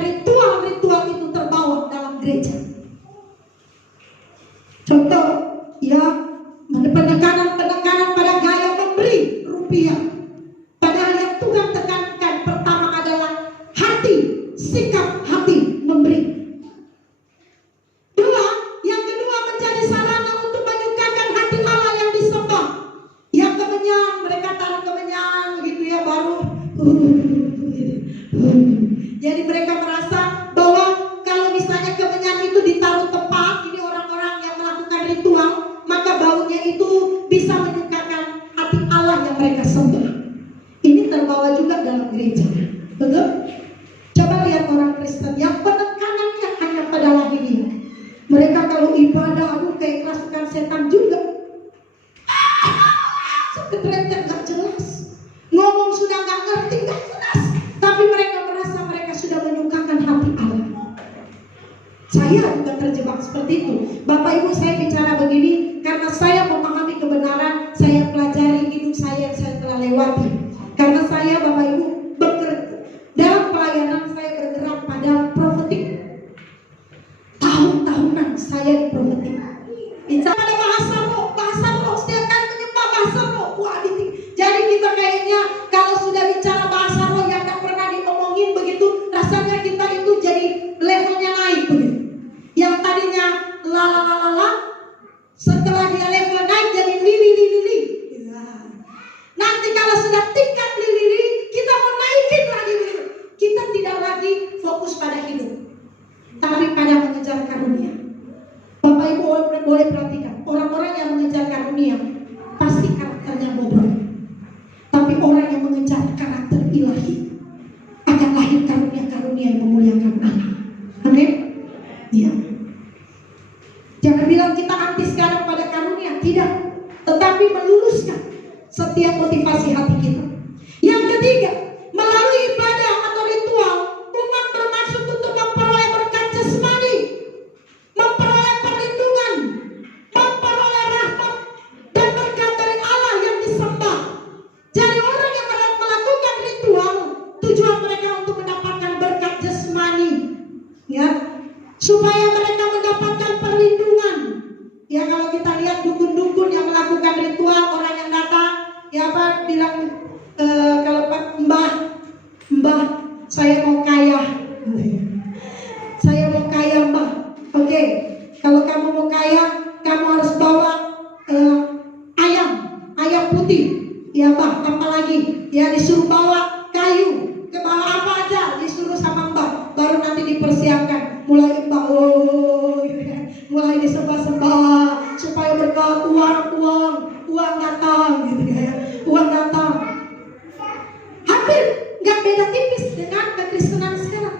ritual-ritual itu terbawa dalam gereja. Contoh, ya, penekanan pada gaya memberi rupiah. Padahal yang Tuhan tekankan pertama adalah hati, sikap hati memberi. Yang kedua menjadi sarana untuk menyukakan hati Allah yang disembah. Yang kemenyan, mereka taruh kemenyan begitu ya, baru jadi mereka merasa bahwa kalau misalnya kemenyan itu ditaruh tepat, ini orang-orang yang melakukan ritual, maka baunya itu bisa menyukakan hati Allah yang mereka sembah. Ini terbawa juga dalam gereja, betul? Coba lihat orang Kristen yang penekanannya hanya pada lahiriah. Mereka kalau ibadah, kayak kerasukan setan juga. Sekedar gak jelas, ngomong sudah gak ngerti, gak jelas, tapi mereka merasa mereka sudah menyukakan hati Allah. Saya juga terjebak seperti itu. Bapak Ibu, saya bicara begini karena saya memahami kebenaran, saya pelajari hidup saya yang saya telah lewati. Karena saya, Bapak Ibu, dalam pelayanan saya bergerak pada profetik. Tahun-tahunan saya di profetik. Bicara ada bahasa roh, setiap kali menyembah bahasa roh. Jadi kita kayaknya kalau sudah bicara bahasa roh yang tak pernah diomongin begitu, rasanya kita itu jadi levelnya naik begitu. Yang tadinya la, setelah dia level naik jadi li. Nanti kalau sudah tingkat li, kita mau naikin lagi begitu. Kita tidak lagi fokus pada hidup, tapi pada mengejar karunia. Bapak Ibu boleh perhatikan, orang-orang yang mengejar karunia pasti karakternya bobrok. Tapi orang yang mengejar karakter ilahi akan lahir karunia-karunia yang memuliakan Allah. Amin? Iya. Jangan bilang kita anti sekarang pada karunia, tidak. Tetapi meluluskan setiap motivasi hati kita. Yang ketiga, melalui ibadah atau ritual, umat bermaksud untuk memperoleh berkat jasmani, memperoleh perlindungan, memperoleh rahmat dan berkat dari Allah yang disembah. Jadi orang yang melakukan ritual, tujuan mereka untuk mendapatkan berkat jasmani, ya, supaya mereka mendapatkan perlindungan. Ya, kalau kita lihat dukun-dukun yang melakukan ritual, orang yang datang, ya apa bilang, kalau Mbah, saya mau kaya. Saya mau kaya, Mbah. Oke, kalau kamu mau kaya, kamu harus bawa ayam putih. Ya Mbah, apa lagi? Ya disuruh bawa kayu, ke bawa apa aja disuruh sama Mbah. Baru nanti dipersiapkan, mulai Mbah, mulai disembah-sembah supaya berkat uang datang gitu ya. Uang datang. Hampir nggak beda tipis dengan kekristenan sekarang.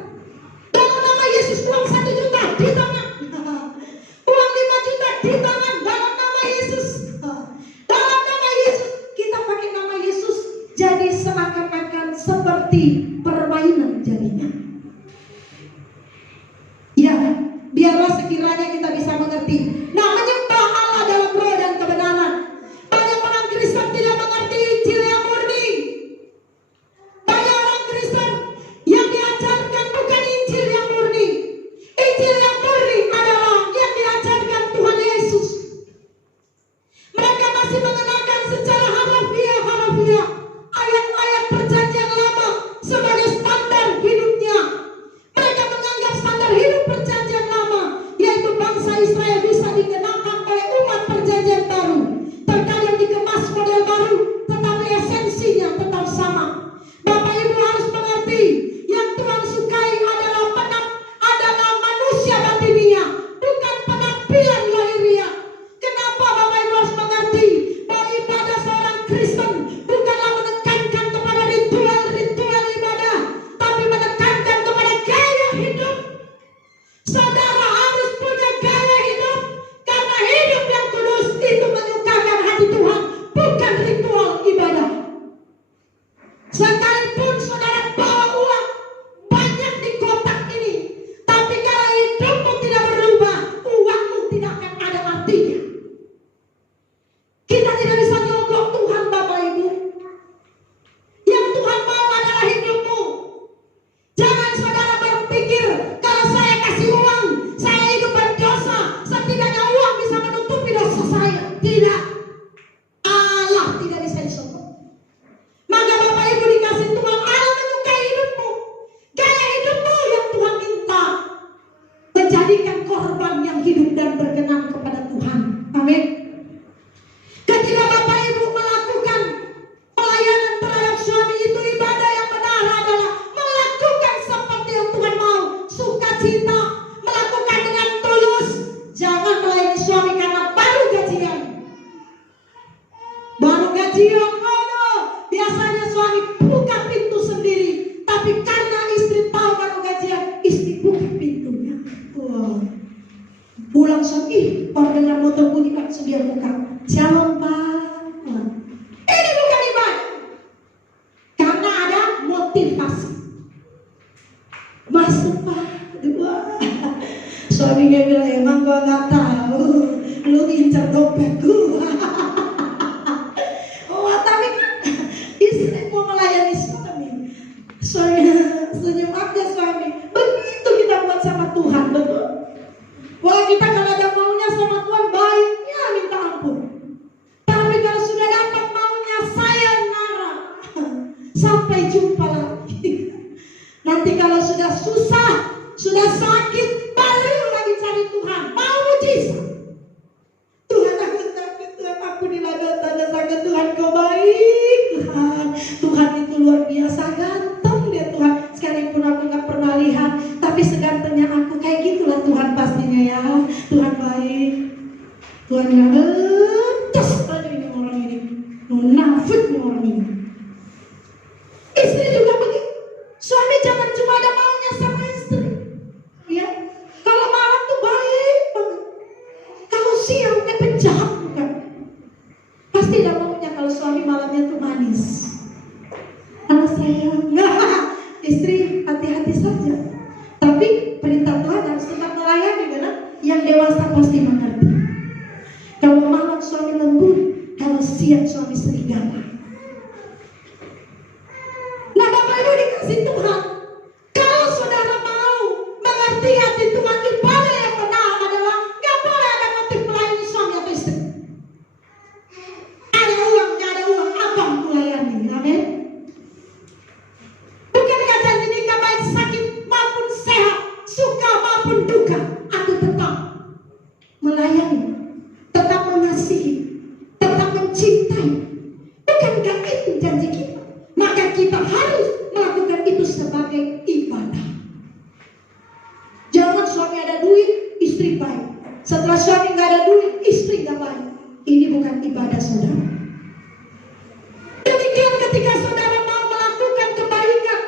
Dalam nama Yesus uang 1 juta di tangan, uang 5 juta di tangan dalam nama Yesus. Dalam nama Yesus, kita pakai nama Yesus jadi seakan-akan seperti permainan jadinya. Ya, biarlah sekiranya kita bisa mengerti. Nah, menyembah Allah dalam roh dan kebenaran. Banyak orang Kristen tidak mengerti Injil yang murni. Banyak orang Kristen yang diajarkan bukan Injil yang murni. Injil yang murni adalah yang diajarkan Tuhan Yesus. Mereka masih mengenakan secara harafiah ayat-ayat perjanjian lama sebagai standar hidupnya. Mereka menganggap standar hidup perjanjian lama, yaitu bangsa Israel, bisa dikenakan oleh umat perjanjian baru. Terkadang dikemas model baru, tetapi esensinya tetap sama. Bapak Ibu harus mengerti, yang Tuhan sukai adalah manusia batiniah, bukan penampilan lahiriah. Kenapa Bapak Ibu harus mengerti bahwa ibadah seorang Kristen bukanlah menekankan kepada ritual ibadah, tapi menekankan kepada gaya hidup. Saudara harus punya gaya hidup, karena hidup yang kudus itu menyukakan hati Tuhan, bukan ritual ibadah. Sekalipun saudara bawa uang banyak di kotak ini, tapi kalau hidupmu tidak berubah, uangmu tidak akan ada artinya. Kita tidak bisa nyogok Tuhan, Bapak Ibu. Yang Tuhan mau adalah hidupmu. Jangan saudara berpikir motivasi. Masuk Pak, dua. Suaminya bilang, emang gua nggak tahu, lu incar dompetku. Oh, tapi kan istri mau melayani suami. Senyum aja suami. Begitu kita buat sama Tuhan, betul. Wah, kita kalau ada maunya sama Tuhan baiknya minta ampun. Tapi kalau sudah dapat maunya sayonara. Sampai jumpa lagi. Nanti kalau sudah susah, sudah sakit, baru lagi cari Tuhan. Mau mujizat. Tuhan aku takut, Tuhan ampunilah dosa-dosa ke Tuhan, kau baik Tuhan. Tuhan itu luar biasa ganteng dia Tuhan. Sekalipun aku gak pernah lihat, tapi segantengnya aku kayak gitulah Tuhan pastinya ya. Tuhan baik. Tuhan gak becus aja ini orang ini. Munafik orang ini. Istri juga begitu. Suami jangan cuma ada maunya sama istri. Ya, kalau malam tuh baik banget. Kalau siang penjahat bukan. Pasti ada maunya kalau suami malamnya tuh manis. Anak sayang, istri hati-hati saja. Tapi perintah Tuhan harus tetap melayani, benar? Yang dewasa pasti mengerti. Kalau malam suami lembut, kalau siang suami serigala. Nah, Bapak Ibu dikasih Tuhan. Kalau saudara mau mengerti hati Tuhan, ibadah yang benar adalah gak boleh ada motif melayani suami atau istri. Ada uang, gak ada uang, abang melayani. Amin. Bukankah janji nikah baik sakit maupun sehat, suka maupun duka, aku tetap melayani, tetap mengasihi, tetap mencintai. Bukankah itu janji kita? Maka kita harus melakukan itu sebagai ibadah. Jangan suami ada duit, istri baik. Setelah suami gak ada duit, istri gak baik. Ini bukan ibadah saudara. Demikian ketika saudara mau melakukan kebaikan,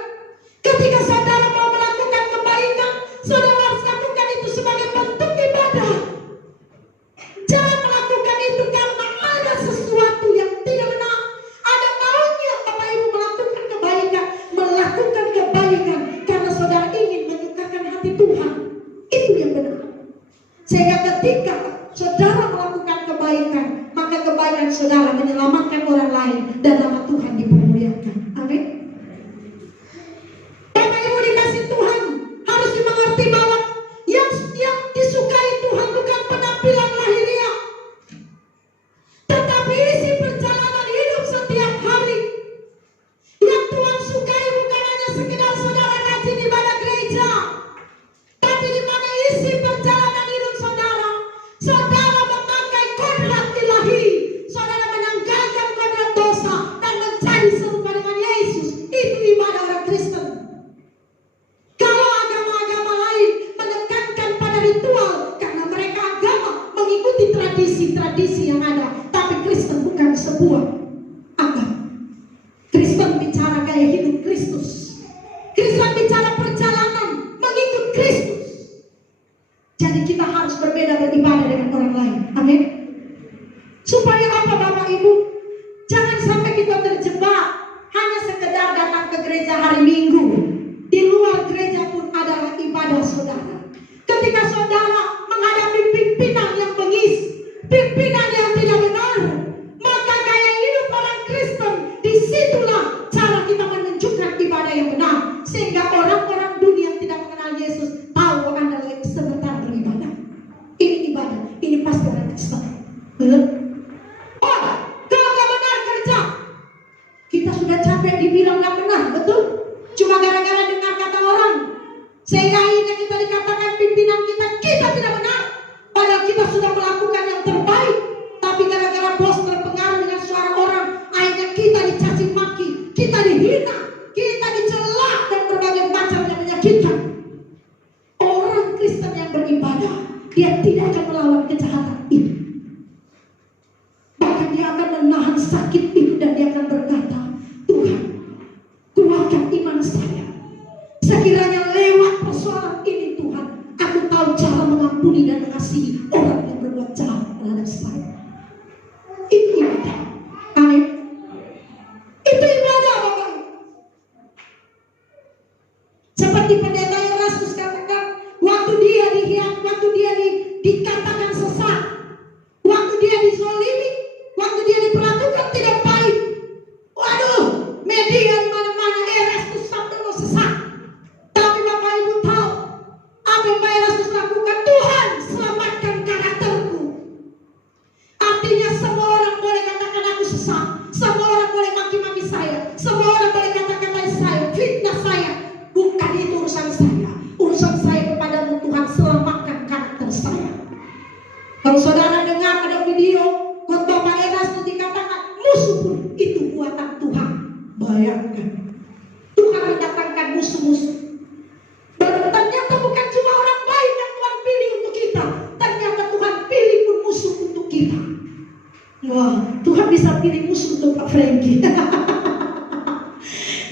ketika saudara mau melakukan kebaikan, saudara harus lakukan itu sebagai bentuk ibadah. Jangan melakukan itu karena ada sesuatu yang tidak benar. Ada maunya Bapak Ibu melakukan kebaikan. Melakukan kebaikan karena saudara ingin menyukakan hati Tuhan. Itu yang benar. Sehingga ketika saudara melakukan kebaikan, maka kebaikan saudara menyelamatkan orang lain dan nama Tuhan dipermuliakan. Amin. Bapak Ibu dikasih Tuhan, harus dimengerti bahwa yang disukai Tuhan bukan penampilan lahiriah, tetapi isi perjalanan hidup setiap hari. Yang Tuhan sukai bukan hanya sekedar saudara rajin ibadah gereja, tapi di mana isi perjalanan hidup saudara, saudara memakai kodrat ilahi, saudara menanggalkan kodrat dosa dan menjadi serupa dengan Yesus. Itu ibadah orang Kristen. Kalau agama-agama lain menekankan pada ritual karena mereka agama mengikuti tradisi-tradisi yang ada, tapi Kristen bukan sebuah agama. Kristen bicara gaya hidup Kristus. Kristen bicara perjalanan mengikut Kristus. Jadi kita harus berbeda beribadah dengan orang lain. Amin. Supaya apa Bapak Ibu? Jangan sampai kita terjebak hanya sekedar datang ke gereja hari Minggu. Di luar gereja pun adalah ibadah saudara. Ketika saudara menghadapi pimpinan yang bengis, pimpinan yang tidak benar, maka gaya hidup orang Kristen, disitulah cara kita menunjukkan ibadah yang benar. Sehingga orang-orang dunia yang tidak mengenal Yesus tahu Anda lagi sebentar beribadah. Ini ibadah, ini pasti orang Kristen. Betul? Oh, kalau gak benar kerja, kita sudah capek dibilang gak benar, betul? Cuma gara-gara dengar kata orang, sehingga akhirnya kita dikatakan pimpinan kita tidak benar. Padahal kita sudah melakukan yang terbaik, tapi gara-gara bos terpengaruh dengan suara orang, akhirnya kita dicaci maki, kita dihina, kita dicela dan berbagai macam yang menyakitkan. Orang Kristen yang beribadah, dia tidak akan melawan kejahatan itu. Bahkan dia akan menahan sakit itu dan dia akan berkata, Tuhan, kuatkan iman saya. Sekiranya lewat persoalan bayangkan. Tuhan mendatangkan musuh-musuh. Ternyata bukan cuma orang baik yang Tuhan pilih untuk kita, ternyata Tuhan pilih pun musuh untuk kita. Wah, Tuhan bisa pilih musuh untuk Pak Frankie.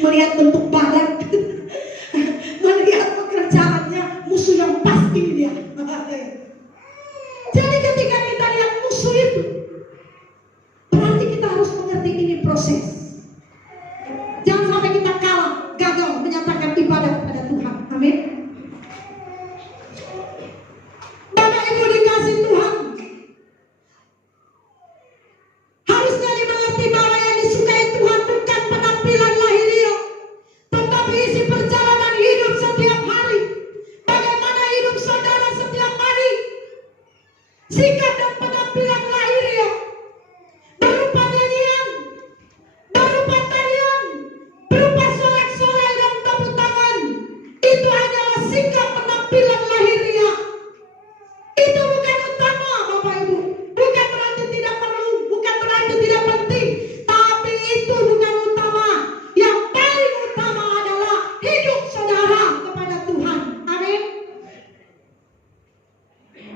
Melihat bentuk badan, melihat pekerjaannya, musuh yang pasti dia. Jadi ketika kita lihat musuh itu, berarti kita harus mengerti ini proses. Jangan sampai kita kalah, gagal menyatakan ibadah kepada Tuhan. Amin. Bapak Ibu dikasih Tuhan, harusnya dimengerti bahwa yang disukai Tuhan bukan penampilan lahiriah, tetapi isi perjalanan hidup setiap hari. Bagaimana hidup saudara setiap hari? Sikap dan penampilan lahiriah berupa nyanyian, berupa tarian, berupa sorak-sorai dan tepuk tangan. Itu hanyalah sikap penampilan lahiriah. Itu bukan utama, Bapak Ibu. Bukan berarti tidak perlu, bukan berarti tidak penting, tapi itu bukan utama. Yang paling utama adalah hidup saudara kepada Tuhan. Amin.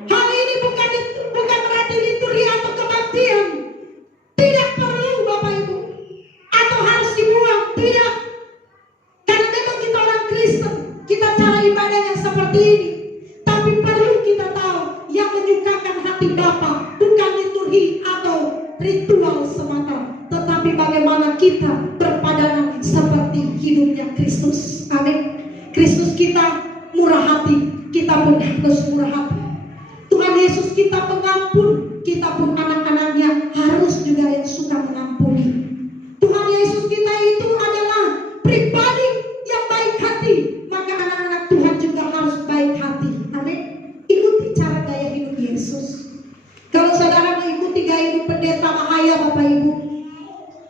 Hal ini bukan berarti liturgi atau kebaktian. Tidak perlu, Bapak Ibu, atau harus dibuang. Tidak. Karena memang kita orang Kristen, kita cara ibadahnya seperti ini. Tapi perlu kita tahu yang menyukakan hati Bapa bukan liturgi atau ritual semata, tetapi bagaimana kita berpadanan seperti hidupnya Kristus. Amin. Kristus kita murah hati, kita pun harus murah hati. Tuhan Yesus kita pengampun, kita pun anak-anaknya harus juga yang suka mengampuni. Tuhan Yesus kita itu adalah pribadi yang baik hati, maka anak-anak Tuhan juga harus baik hati. Amin. Ikuti cara gaya hidup Yesus. Kalau saudara mengikuti gaya hidup pendeta bahaya, Bapak Ibu.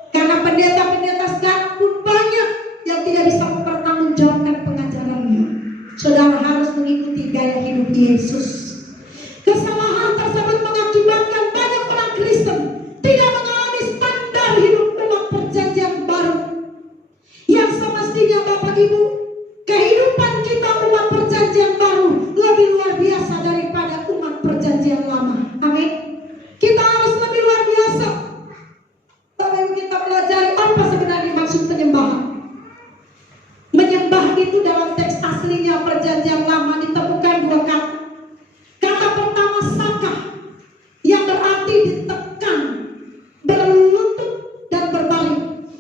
Karena pendeta-pendeta sekarang pun banyak yang tidak bisa mempertanggungjawabkan pengajarannya. Saudara harus mengikuti gaya hidup Yesus. Kesalahan tersebut mengakibatkan banyak orang Kristen tidak mengalami standar hidup umat perjanjian baru. Yang semestinya, Bapak Ibu, kehidupan kita umat perjanjian baru lebih luar biasa daripada umat perjanjian lama. Amin. Kita harus lebih luar biasa. Bapak Ibu, kita pelajari apa sebenarnya maksud penyembahan. Menyembah itu dalam teks aslinya perjanjian lama ditemukan dua kata. Kata pertama sakah, yang berarti ditekan, berlutut dan berbaring.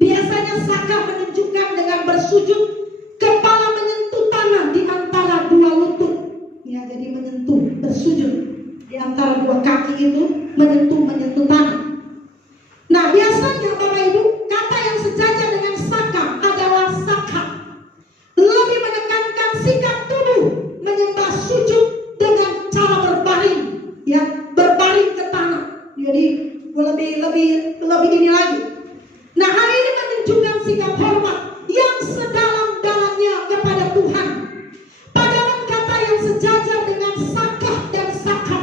Biasanya sakah menunjukkan dengan bersujud, kepala menyentuh tanah di antara dua lutut. Ya, jadi menyentuh, bersujud di antara dua kaki itu menyentuh tanah. Nah, biasanya Bapak Ibu, kata yang sejajar dengan sakah adalah sakah. Lebih menekankan sikap tubuh menyembah sujud dengan cara berbaring, ya, berbaring ke tanah. Jadi lebih ini lagi. Nah, hal ini menunjukkan sikap hormat yang sedalam-dalamnya kepada Tuhan. Padahal kata yang sejajar dengan sakah dan sakat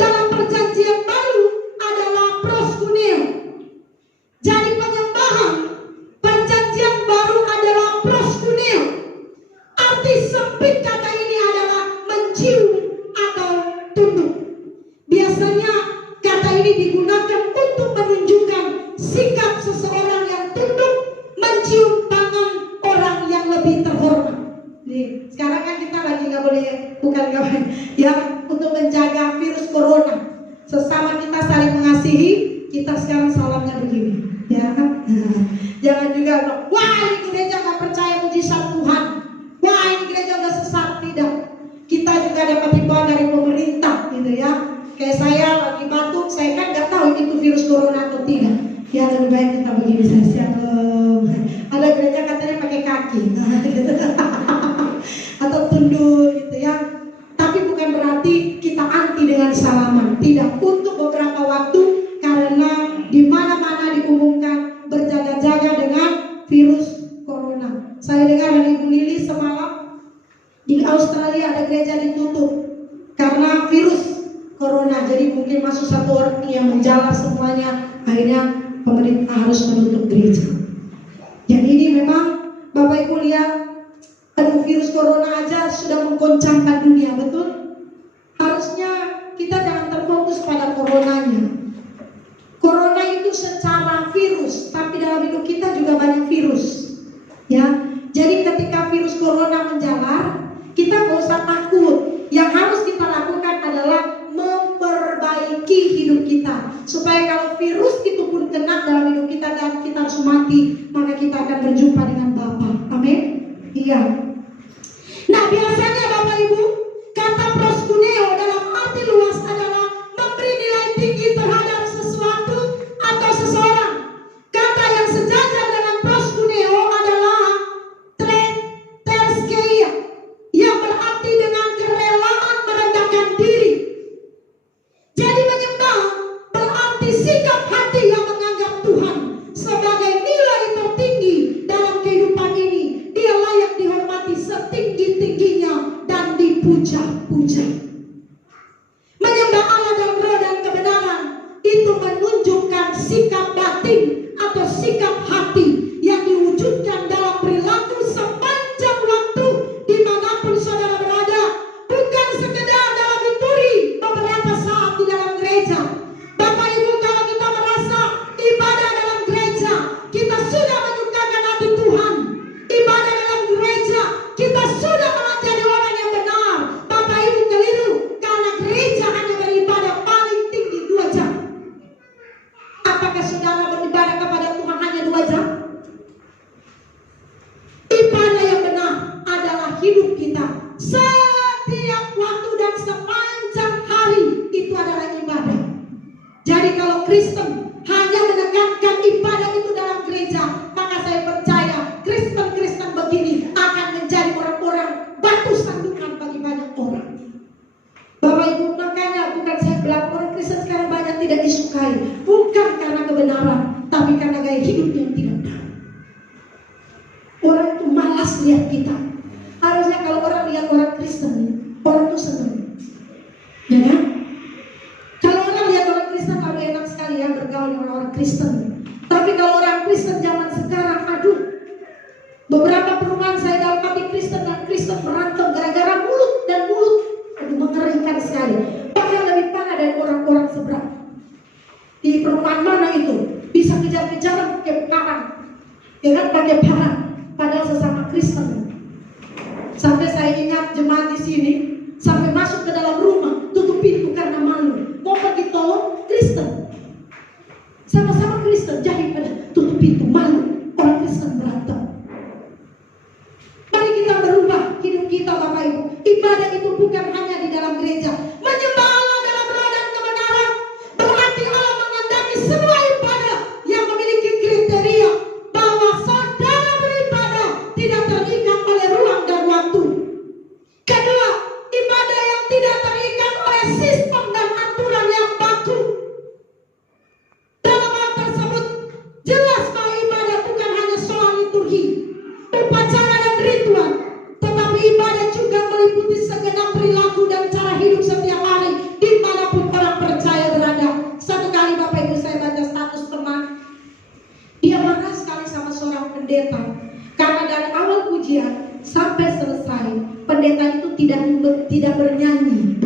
dalam perjanjian baru adalah proskuneo. Jadi penyembahan perjanjian baru adalah proskuneo. Arti sempit kata ini adalah mencium atau tunduk. Biasanya kata ini digunakan untuk menunjukkan sikap seseorang yang tunduk, mencium tangan orang yang lebih terhormat. Nih, sekarang kan kita lagi nggak boleh, ya, untuk menjaga virus corona. Sesama kita saling mengasihi, kita sekarang salamnya begini, ya. Jangan juga, wah ini gereja nggak percaya mujizat Tuhan, wah ini gereja nggak sesat. Tidak. Kita juga dapat himbauan dari pemerintah, gitu ya. Kayak saya lagi batuk, saya kan nggak tahu itu virus corona atau tidak. Ya, lebih baik kita begini saja. Ada gereja katanya pakai kaki, atau tunduk, gitu ya. Tapi bukan berarti kita anti dengan salaman. Tidak. Untuk beberapa waktu, karena di mana-mana diumumkan berjaga-jaga dengan virus corona. Saya dengar dari Ibu Lili semalam di Australia ada gereja ditutup karena virus corona. Jadi mungkin masuk satu orang yang menjala semuanya. Akhirnya pemerintah harus menutup gereja. menggoncangkan dunia, betul? Harusnya kita jangan terfokus pada coronanya. Corona itu secara virus, tapi dalam hidup kita juga banyak virus. Ya, jadi ketika virus corona menjalar, kita gak usah takut. Yang harus kita lakukan adalah memperbaiki hidup kita, supaya kalau virus itu pun kena dalam hidup kita dan kita harus mati, maka kita akan berjumpa dengan Bapa. Amin. Iya. Nah, biasanya Bapak Ibu, kata proskuneo dalam arti luas adalah memberi nilai tinggi terhadap sesuatu atau seseorang. Kata yang sejajar dengan proskuneo adalah terskeia, yang berarti dengan kerelaan merendahkan diri. Jadi menyembah berarti sikap hati yang menganggap Tuhan sebagai nilai tertinggi dalam kehidupan ini. Dia layak dihormati setinggi-tingginya dan dipuja-puja. Menyembah Allah dalam roh dan kebenaran itu menunjukkan sikap batin atau sikap hati yang diwujudkan dalam perilaku sepanjang waktu dimanapun saudara berada. Bukan sekedar dalam lituri beberapa saat di dalam gereja. Bapak Ibu, kalau kita merasa ibadah dalam gereja kita sudah menyukakan hati Tuhan, ibadah dalam gereja kita sudah menjadi orang yang benar, Bapak Ibu keliru, karena gereja hanya beribadah paling tinggi 2 jam. Apakah saudara beribadah kepada Tuhan hanya 2 jam? Ibadah yang benar adalah hidup kita setiap waktu dan sepanjang hari, itu adalah ibadah. Jadi kalau Kristen hanya menekankan ibadah itu dalam gereja, maka saya percaya Kristen-Kristen begini akan menjadi orang-orang batu sandukan bagi banyak orang. Bapak Ibu, makanya bukan saya bilang orang Kristen sekarang banyak tidak disukai, bukan karena kebenaran, tapi karena gaya hidup yang tidak benar. Orang itu malas lihat kita. Harusnya kalau orang lihat orang Kristen, orang itu senang, ya kan? Kalau orang lihat orang Kristen, kalau enak sekali ya bergaul dengan orang Kristen. Tapi kalau orang Kristen zaman sekarang, aduh, beberapa perumahan saya dapati Kristen dan Kristen berantem gara-gara mulut dan mulut. Aduh, mengerikan sekali. Bahkan lebih parah dari orang-orang seberang. Di perumahan mana itu bisa kejar-kejaran pakai parang, ya kan, pakai parang, padahal sesama Kristen. Sampai saya ingat jemaat di sini sampai masuk ke dalam rumah tutup pintu karena malu. Mau pergi tolong Kristen, sama-sama Kristen, jadi pada tutup pintu malu. Orang Kristen berantem. Mari kita berubah hidup kita Bapak Ibu. Ibadah itu bukan hanya di dalam gereja. Menyembah Allah dalam roh dan kebenaran berarti Allah menghendaki semua ibadah yang memiliki kriteria bahwa saudara beribadah tidak terikat oleh ruang dan waktu. Kedua, ibadah yang tidak terikat oleh sistem dan aturan yang baku. Dalam hal tersebut jelas bahwa ibadah bukan hanya soal liturgi, upacara dan ritual, tetapi ibadah juga meliputi segenap perilaku dan cara hidup setiap hari dimanapun orang percaya berada. Satu kali Bapak Ibu saya baca status teman, dia marah sekali sama seorang pendeta karena dari awal pujian sampai selesai pendeta itu tidak bernyanyi.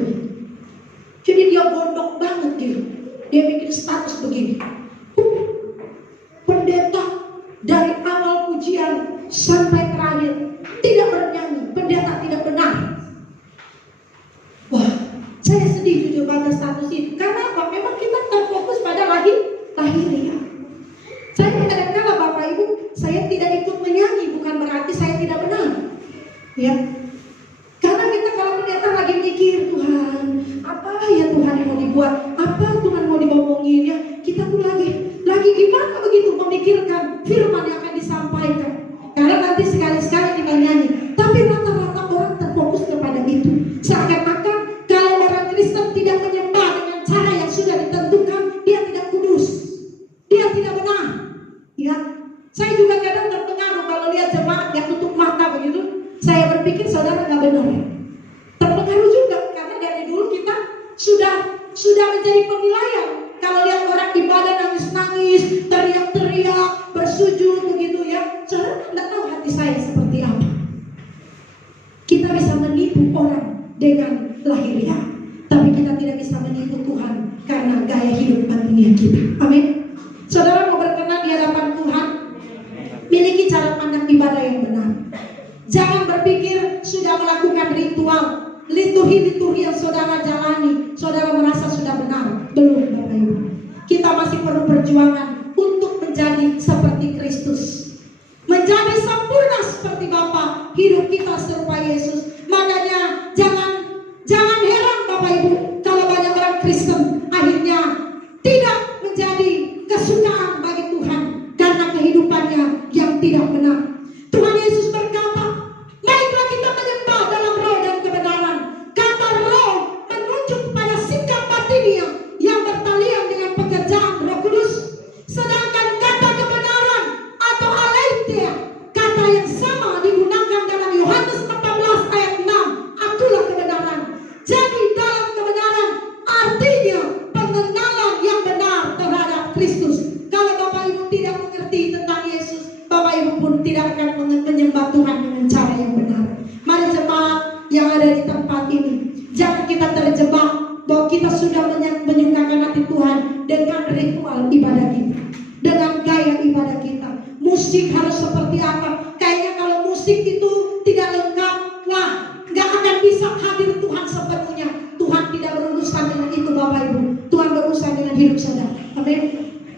Jadi dia gondok banget gitu. Dia bikin status begini, pendeta dari awal pujian sampai terakhir tidak bernyanyi, pendeta tidak benar. Wah, saya sedih jujur baca status itu. Karena apa? Memang kita terfokus pada lahiriah. Saya kadang-kadang Bapak Ibu, saya tidak ikut menyanyi bukan berarti saya tidak benar, ya. Karena kita kalau pendeta lagi mikir, Tuhan, apa ya Tuhan yang mau dibuat, apa Tuhan mau diomongin ya, kita tuh lagi gimana begitu memikirkan firman yang akan disampaikan. Karena nanti sekali-sekali kita nyanyi, tapi rata-rata orang terfokus kepada itu. Seakan-akan kalau orang Kristen tidak menyembah dengan cara yang sudah ditentukan, dia tidak kudus, dia tidak benar. Ya, saya juga kadang terpengaruh kalau lihat jemaat yang tutup mata begitu. Saya berpikir saudara nggak benar. Terpengaruh juga karena dari dulu kita sudah menjadi penilaian. Kalau lihat orang ibadah nangis-nangis, teriak-teriak, bersujud begitu ya, saudara nggak tahu hati saya seperti apa. Kita bisa menipu orang dengan lahiriah. Tapi kita tidak bisa menipu Tuhan karena gaya hidup dunia kita. Amin. Saudara mau berkenan di hadapan Tuhan, miliki cara pandang ibadah yang benar. Jangan berpikir sudah melakukan ritual, liturgi-liturgi yang saudara jalani, saudara merasa sudah benar. Belum, Bapak Ibu. Kita masih perlu perjuangan untuk menjadi seperti Kristus, menjadi sempurna seperti Bapa. Hidup kita serupa Yesus. Makanya jangan heran Bapak Ibu kalau banyak orang Kristen akhirnya tidak menjadi kesukaan bagi Tuhan karena kehidupannya yang tidak benar. Tuhan Yesus berkata, baiklah kita menyembah dalam roh dan kebenaran. Kata roh menunjuk pada sikap batinnya yang bertalian dengan pekerjaan Roh Kudus. Sedangkan kata kebenaran atau aletheia, kata yang sama digunakan dalam Yohanes 14 ayat 6, akulah kebenaran. Jadi dalam kebenaran artinya pengenalan yang benar terhadap Kristus. Kalau Bapak Ibu tidak mengerti tentang Yesus, Bapak Ibu pun tidak akan menyembah Tuhan dengan cara yang benar. Mari jemaat yang ada di tempat ini, jangan kita terjebak bahwa kita sudah menyukakan hati Tuhan dengan ritual ibadah kita, dengan gaya ibadah kita. Musik harus seperti apa? Kayaknya kalau musik itu tidak lengkap, wah, gak akan bisa hadir Tuhan sepenuhnya. Tuhan tidak berurusan dengan itu Bapak Ibu. Tuhan berurusan dengan hidup saudara. Amin.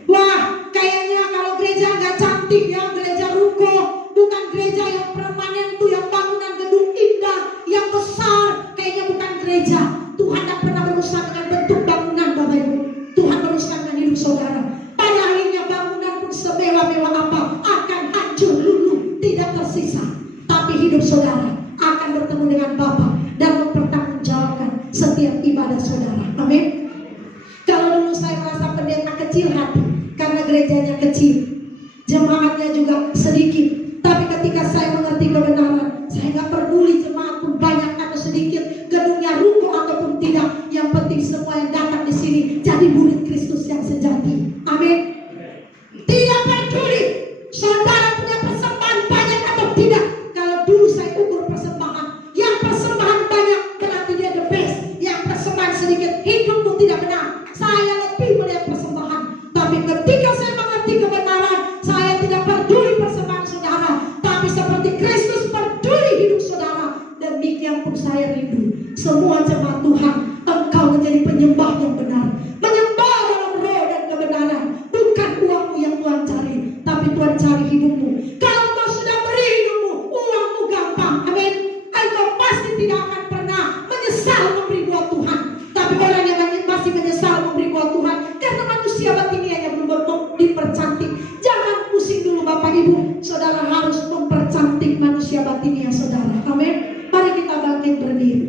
Wah, kayaknya kalau gereja gak cantik ya, gereja ruko, bukan gereja yang permanen tuh, yang bangunan gedung indah, yang besar, kayaknya bukan gereja. Tuhan tak pernah berurusan dengan bentuk bangunan Bapak Ibu. Tuhan berurusan dengan hidup saudara. Pada akhirnya bangunan pun semewah-mewah apa akan hancur luluh, tidak tersisa. Tapi hidup saudara akan bertemu dengan Bapa dan mempertanggungjawabkan setiap ibadah saudara. Amin. Kalau dulu saya merasa pendeta kecil hati karena gerejanya kecil, jemaatnya juga sedikit. Tapi ketika saya mengerti kebenaran, saya gak peduli jemaat pun banyak atau sedikit, gedungnya ruko ataupun tidak. Yang penting semua yang datang di sini jadi murid Kristus yang sejati. Amin. Tidak peduli saudara punya persembahan banyak atau tidak. Kalau dulu saya ukur persembahan, yang persembahan banyak berarti dia the best, yang persembahan sedikit hidupmu tidak benar. Saya lebih melihat persembahan. Tapi ketika saya mengerti kebenaran, saya tidak peduli persembahan saudara, tapi seperti Kristus peduli hidup saudara. Demikian pun saya rindu semua jemaat Tuhan, engkau menjadi penyembah yang benar, menyembah dalam roh dan kebenaran. Bukan uangmu yang Tuhan cari, tapi Tuhan cari hidupmu. Kalau engkau sudah beri hidupmu, uangmu gampang. Amin. Engkau pasti tidak akan pernah menyesal memberi buat Tuhan. Tapi orang yang masih menyesal memberi buat Tuhan karena manusia batinianya belum dipercantik. Jangan pusing dulu Bapak Ibu, saudara harus mempercantik manusia batinia saudara. Amin. Mari kita bangkit berdiri.